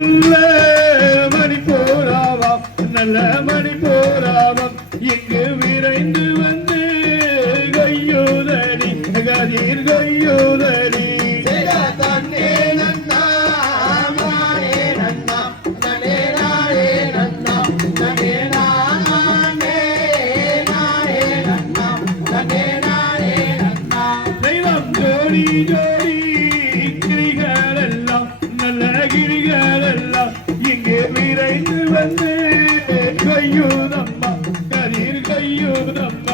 நல்ல மணிப்பூராவம் நல்ல மணிப்பூராவம் இங்கு விரைந்து வந்து கையோதடி கதிர் கையோதடி. தெய்வம் ஜோடி ஜோடி விரைந்து வந்து நெற்கையூரம்மா கதிர் கையூரம்மா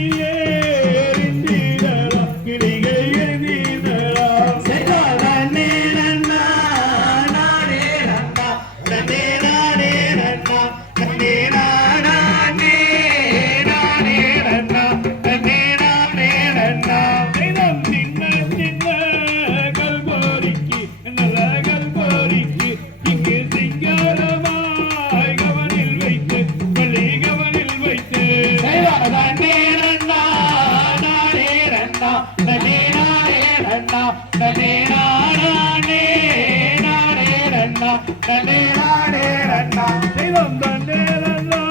தெய்வம் தண்டே நன்னா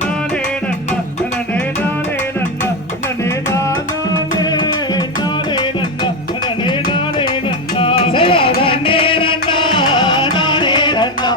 நானே நன்னா நனே நானே நன்னா நனே நானே நானே நன்னா நனே நானே நன்னா தன்னே நன்னா நானே நன்னா